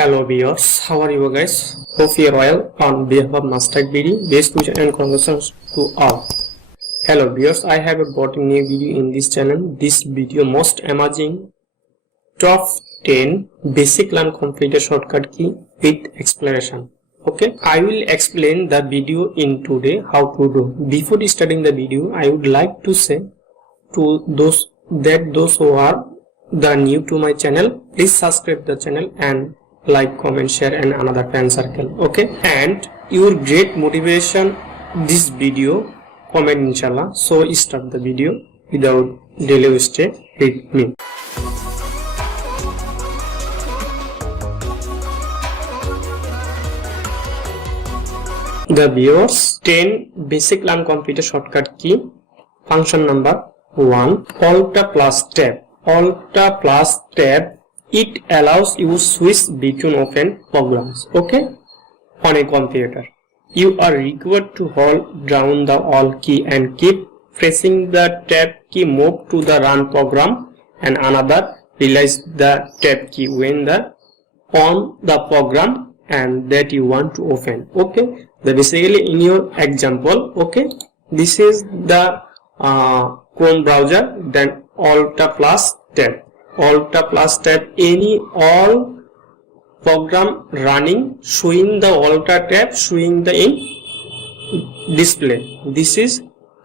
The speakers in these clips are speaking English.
Hello viewers, how are you guys? Hope you are well. On behalf of Master BD, best wishes and congratulations to all. Hello viewers, I have brought a new video in this channel. This video most amazing top 10 basic learn completed shortcut key with explanation. Okay, I will explain the video in today how to do. Before starting the video, I would like to say to those who are the new to my channel, please subscribe the channel and like, comment, share and another fan circle. Okay, and your great motivation this video, comment inshallah. So start the video without delay. Stay with me. The viewers 10 basic learn computer shortcut key. Function number 1, Alt plus tab. Alt plus tab, it allows you switch between open programs. Okay, on a computer you are required to hold down the Alt key and keep pressing the tab key, move to the run program, and another release the tab key when the on the program and that you want to open. Okay, the basically in your example, okay, this is the Chrome browser, then Alt plus tab. Alt plus tab, any all program running showing the Alt tab, showing the in display. This is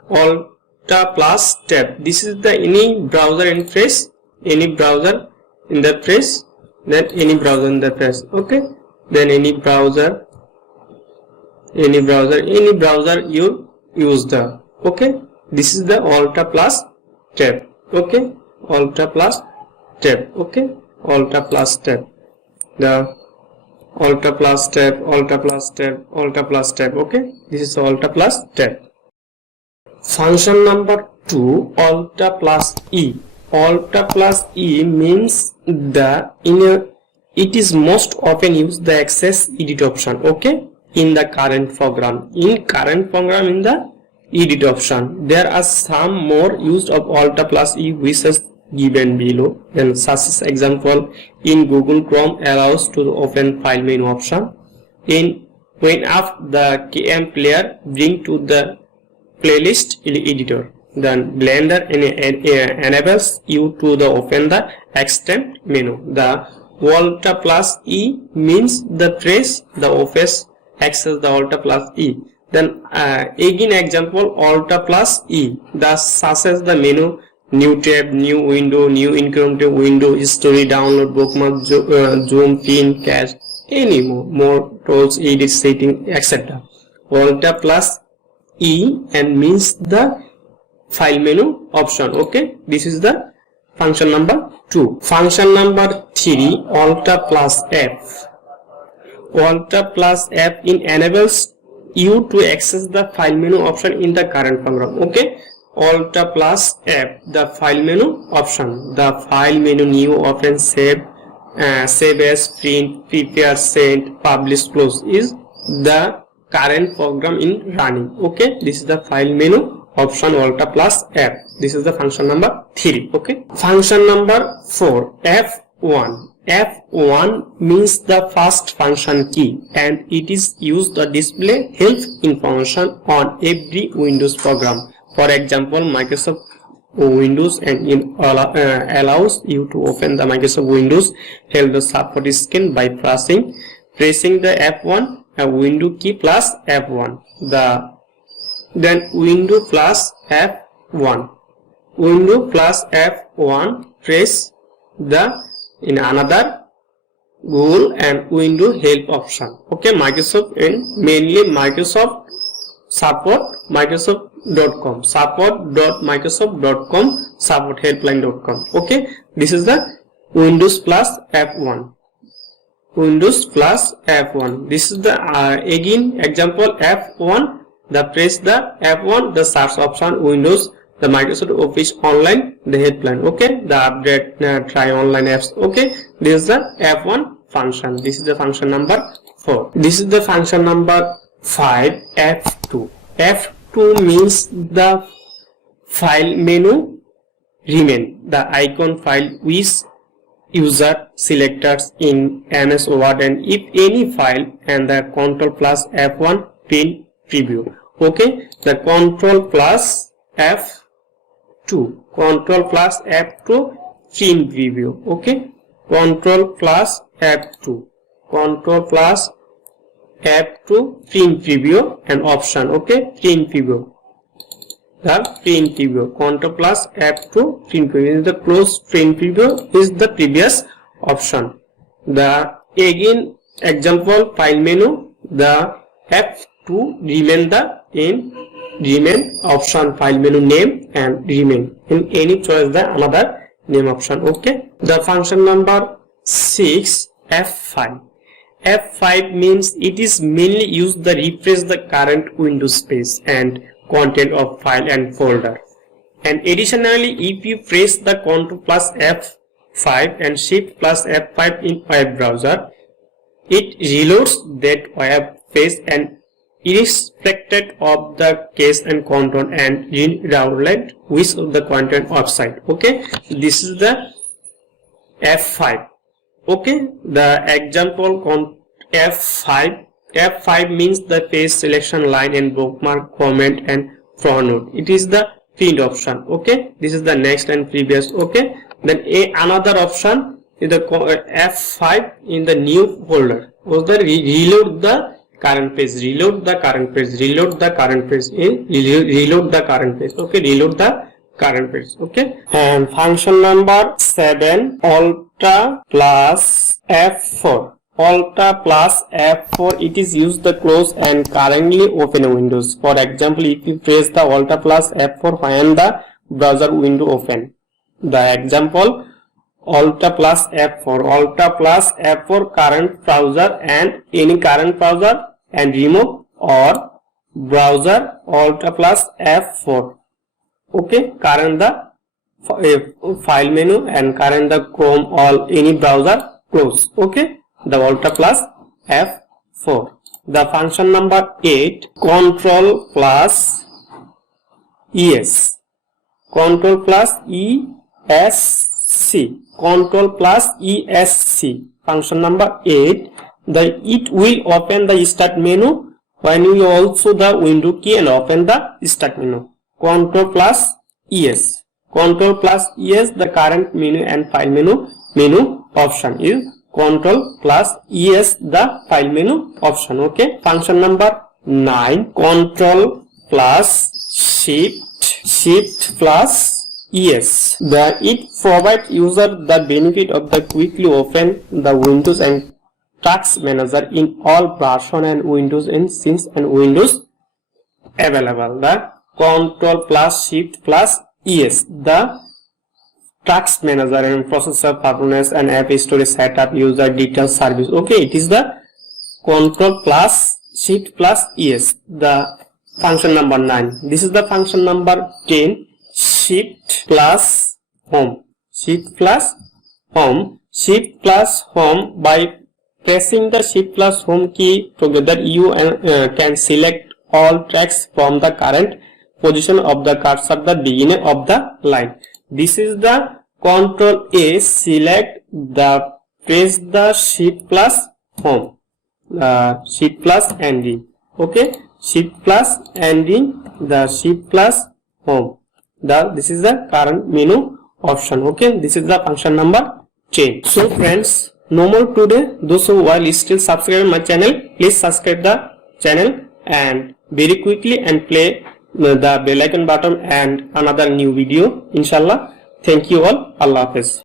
Alt plus tab. This is the any browser interface, any browser in the press, then any browser in the press. Okay, then any browser you use the. Okay, this is the Alt plus tab. Okay, Alt plus tab. Okay, Alt plus tab. The Alt plus tab, Alt plus tab, Alt plus tab. Okay, this is Alt plus tab. Function number 2, Alt plus E. Alt plus E means it is most often used the access edit option. Okay, in the current program. In the edit option, there are some more used of Alt plus E which is given below. Then such as example, in Google Chrome allows to open file menu option. In WinApp, the KM player bring to the playlist editor. Then Blender enables you to the open the extend menu. The Alt plus E means the press the office access the Alt plus E. Then again example Alt plus E, the such as the menu, new tab, new window, new incremental window, history, download, bookmark, zoom, pin, cache, any more tools, edit, setting, etc. Alt plus E and means the file menu option. Okay, this is the function number 2. Function number 3, Alt plus F. Alt plus F enables you to access the file menu option in the current program. Okay, Alt plus F, the file menu option. The file menu new open, save as, print, prepare, send, publish, close is the current program in running. Okay, this is the file menu option Alt plus F. This is the function number 3. Okay, function number 4, F1. F1 means the first function key and it is used to display help information on every Windows program. For example, Microsoft Windows and allows you to open the Microsoft Windows help the support screen by pressing the F1 window key plus F1. Then window plus F1. Window plus F1 press the in another Google and Window help option. Okay, Microsoft and mainly Microsoft support Microsoft.com, support.microsoft.com, support helpline.com. Okay, this is the Windows plus F1. Windows plus F1. This is the again example F1. The press the F1, the search option, Windows, the Microsoft Office Online, the helpline. Okay, the update, try online apps. Okay, this is the F1 function. This is the function number 4. This is the function number 5, F2. F2 means the file menu remain, the icon file which user selectors in MS Word, and if any file, and the control plus F1 print preview. Okay, the control plus F2, control plus F2 print preview. Okay, control plus F2, control plus F2 print preview and option. Okay, print preview, the print preview, control plus F2 print preview is the closed print preview is the previous option. The again example file menu, the F2 remain the in remain option, file menu name and remain in any choice the another name option. Okay, the function number 6, F5. F5 means it is mainly used to refresh the current window space and content of file and folder. And additionally, if you press the Ctrl plus F5 and Shift plus F5 in web browser, it reloads that web page and irrespective of the case and content and reroute with the content offsite. Okay, this is the F5. Okay, the example F5. F5 means the page selection line and bookmark, comment and front node. It is the print option. Okay, this is the next and previous. Okay, then another option is the F5 in the new folder. Was the reload the current page, reload the current page, reload the current page, reload the current page. Okay, reload the current page. Okay, and function number 7, Alt plus F4. Alt plus F4, it is used to close and currently open windows. For example, if you press the Alt plus F4 when the browser window open. The example Alt plus F4, Alt plus F4 current browser and any current browser and remove, or browser Alt plus F4. Okay, current the file menu and current the Chrome or any browser close. Okay, the Alt plus F4. The function number 8, Control plus ES, Control plus ESC, Control plus ESC. Function number 8, it will open the start menu when you also the window key and open the start menu. Control plus ES, Control plus ES, the current menu and file menu option is Control plus ES, the file menu option. Okay, function number 9, Control plus Shift plus ES. It provides user the benefit of the quickly open the Windows and Task Manager in all version and Windows instance and Windows available. The Control plus Shift plus ES, the Task Manager and processor performance and app storage setup, user details, service. Okay, it is the Control plus Shift plus ES, the function number 9. This is the function number 10, Shift plus Home, Shift plus Home, Shift plus Home. By pressing the Shift plus Home key together, you can select all tracks from the current position of the cursor at the beginning of the line. This is the Control A, select the press the Shift plus Home, Shift plus ending. Okay, Shift plus ending, the Shift plus Home. This is the current menu option. Okay, this is the function number 10. So friends, no more today. Those who are still subscribing my channel, please subscribe the channel and very quickly and play the bell icon button and another new video inshallah. Thank you all. Allah Hafiz.